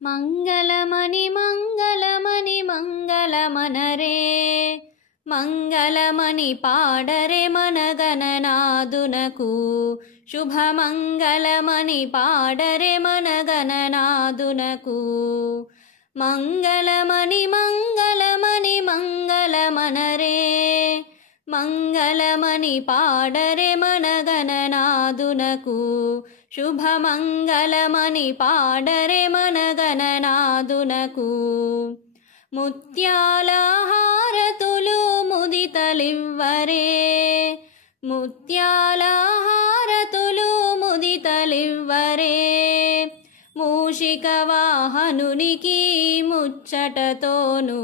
మంగళమణి మంగళమణి మంగళమనరే మంగళమణి పాడరే మనగణనాదునకు శుభమంగళమణి పాడరే మనగణనాదునకు మంగళమణి మంగళమణి మంగళమనరే మంగళమణి పాడరే మనగణనాదునకు శుభమంగళమణి పాడరే మనగణనాదునకు ముత్యాల హారతులు ముదితలివ్వరే ముత్యాల హారతులు ముదితలివ్వరే మూషిక వాహనునికి ముచ్చటతోను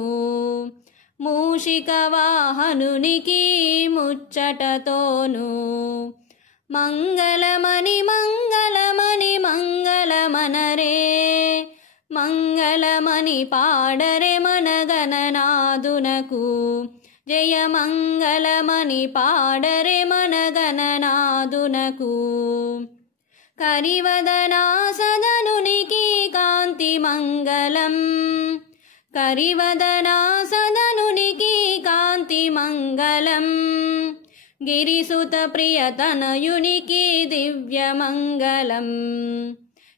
మూషిక వాహనునికి ముచ్చటతోను మంగళమణి మంగళమణి మంగళమనరే మంగళమణి పాడరే మనగణనాదునకు జయమంగళమణి పాడరే మనగణనాదునకు కరివదనా సదనునికి కాంతి మంగళం కరివదనా సదనునికి కాంతి మంగళం గిరిసుత ప్రియతనయునికి దివ్యమంగళం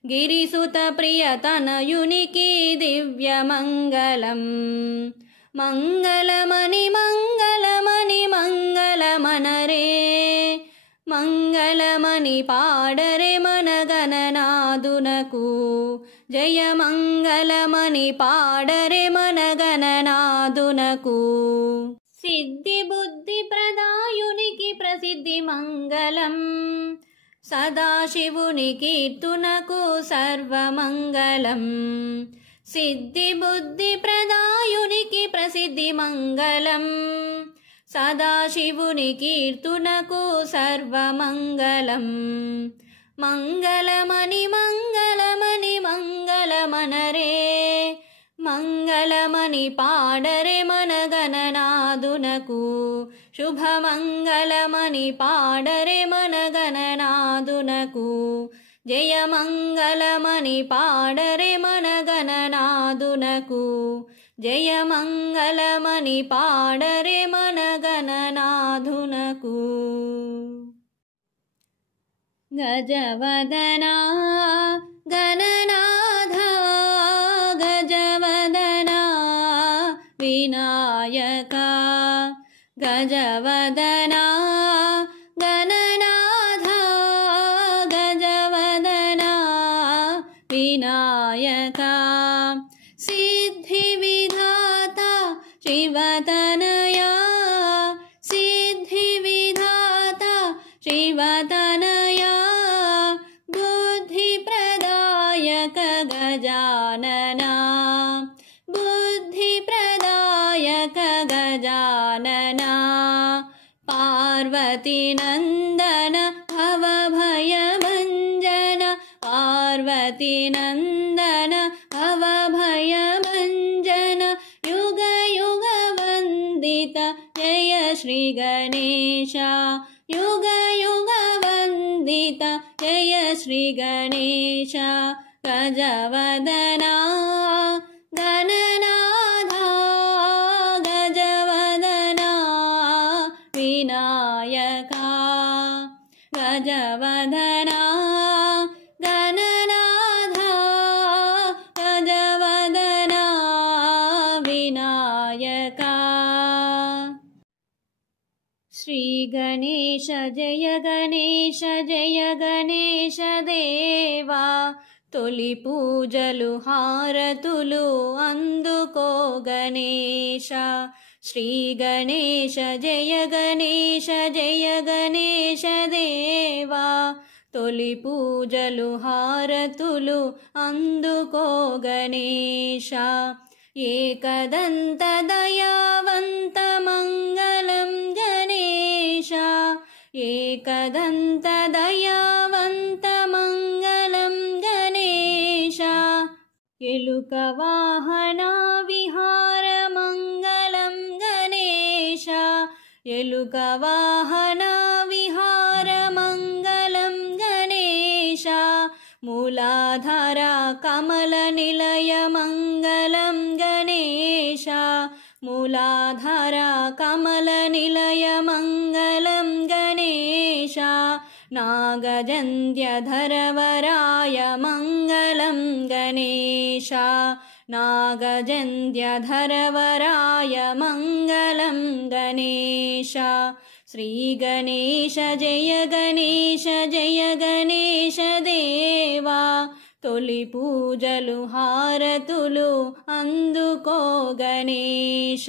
గిరిసుత ప్రియతనయునికి దివ్యమంగళం మంగళమణి మంగళమణి మంగళమనరే మంగళమణి పాడరే మనగణనాదునకు జయమంగళమణి పాడరే మనగణనాదునకు సిద్ధి బుద్ధి ప్రదాయునికి ప్రసిద్ధి మంగళం సదాశివుని కీర్తునకు సర్వమంగళం సిద్ధి బుద్ధి ప్రదాయునికి ప్రసిద్ధి మంగళం సదాశివుని కీర్తునకు సర్వమంగళం మంగళమణి మంగళమణి మంగళమనరే మంగళమణి పాడరే మనగణనాదునకు శుభమంగళమణి పాడరే మనగణనాదునకు జయమంగళమణి పాడరే మనగణనాదునకు జయమంగళమణి పాడరే మనగణనాదునకు గజవదనా గణనాథ గజవదనా వినాయక గజవదనా గణనాథ గజవదనా వినాయక సిద్ధి విధాత శివతనయా సిద్ధి విధాత శివతనయా బుద్ధి ప్రదాయక గజాననా బుద్ధి ప్రదాయక గజాననా పార్వతీ నందన భవభయభంజన పార్వతీ నందన భవభయభంజన యుగ యుగ వందిత జయ శ్రీ గణేశ యుగ యుగ వందిత జయ శ్రీ గణేశ గజవదనా గణనాథ గజవదనా వినాయక గజవదనా గణనాథ గజవదనా వినాయక శ్రీ గణేశ జయ గణేశ దేవా తొలి పూజలు హారతులు అందుకో గణేశ శ్రీ గణేశ జయ గణేశ దేవా తొలి పూజలు హారతులు అందుకో గణేశ ఏకదంత దయావంత మంగళం గణేశ ఏకదంత దయావంత మంగళం గణేశ ఎలుక వాహన విహార మంగళం గణేశ ఎలుక వాహన విహార మంగళం గణేశ मूलाधारा कमलनिलय मङ्गलं गणेश मूलाधारा कमलनिलय मङ्गलं गणेश नागजन्ध्यधरवराय मङ्गलं गणेश नागजन्ध्यधरवराय मङ्गलं गणेश श्रीगणेश जय गणेश देवा तोलि पूजलु हारतुलु अंदुको गणेश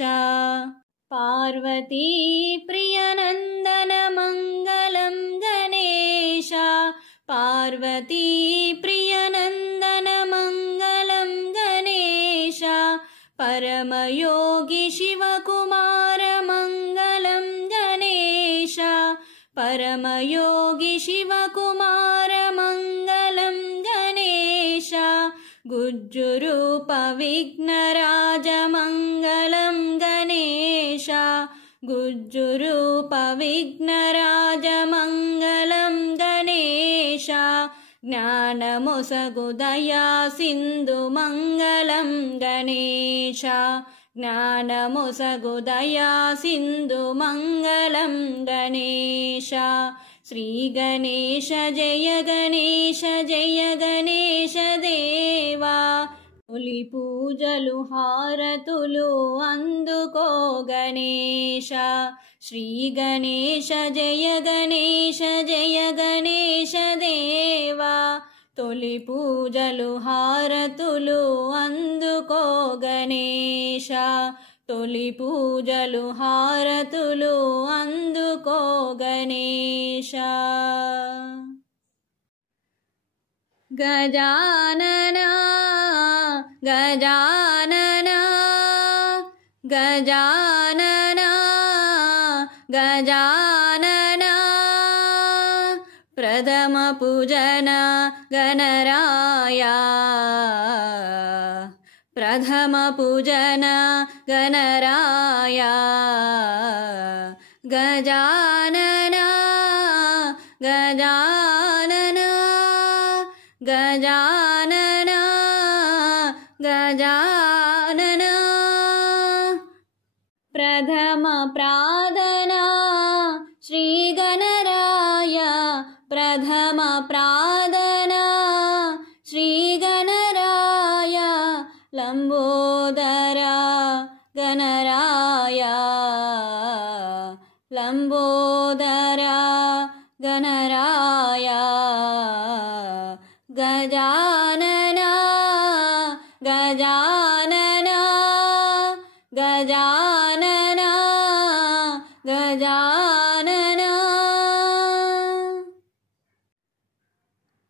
पार्वती प्रियनंदन मंगलं गणेश पार्वती प्रियनंदन मंगलं गणेश परमयोगी शिवकुमार मंगलं गणेश परमयोगी शिवकुमार मंगलं गणेश गुज्जुरूप विघ्नराज मंगलं गणेश गुज्जुरूप विघ्नराज मंगलं गणेश ज्ञानमोसगु दया सिन्धु मंगलं गणेश ज्ञानमोसगु दया सिन्धु मंगलं गणेश श्रीगणेश जय गणेश देवा तोलि पूजलु हारतुलु अंदुको गणेश श्रीगणेश जय गणेश देवा तोलि पूजलु हारतुलु अंदुको गणेश तोलि पूजलु हारतुलु अंदुको गणेश गजानना गजानना गजानना गजानना प्रथम पूजन गणराया प्रथम पूजन गणराया गजानना गजानना गजानना गजानना प्रथम प्रार्थना श्री गणराय प्रथम प्रार्थना श्री गणराय लंबोदर गणराय लंबोदर गणराय गजानना गजानना गजानना गजानना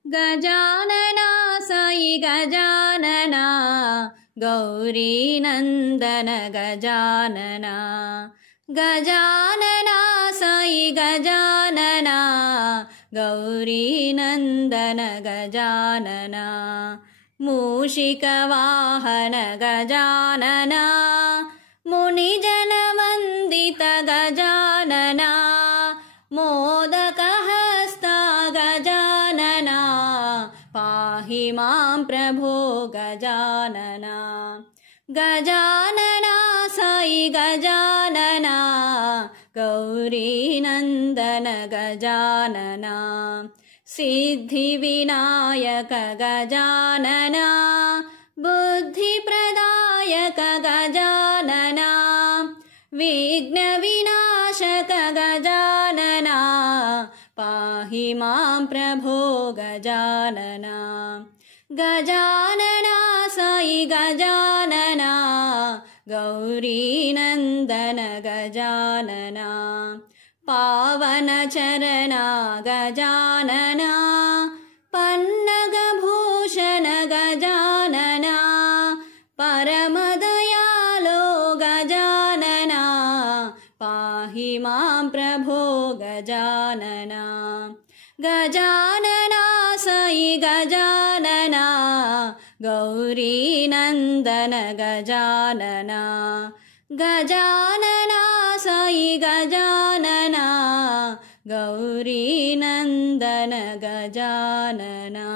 गजानना साई गजानना गौरी नंदन गजानना गजानना साई गजानना गौरी नंदन गजानना मूषिकवाहन गजानना मुनिजन वंदित गजानना मोदकहस्त गजानना पाहि मां प्रभो गजानना गजानना साई गजानना गौरी नंदन गजानना सिद्धिविनायक गजानना बुद्धिप्रदायक गजानना विघ्नविनाशक गजानना पाहि मां प्रभो गजानना गजानना साई गजानना गौरी नंदन गजानना पावन चरणा गजानना पन्नगभूषण गजानना परमदयालो गजानना पाहि मां प्रभो गजानना गजानना साई गजानना गौरी नंदन गजानना गजानना साई गजानना गौरीनन्दन गजानना।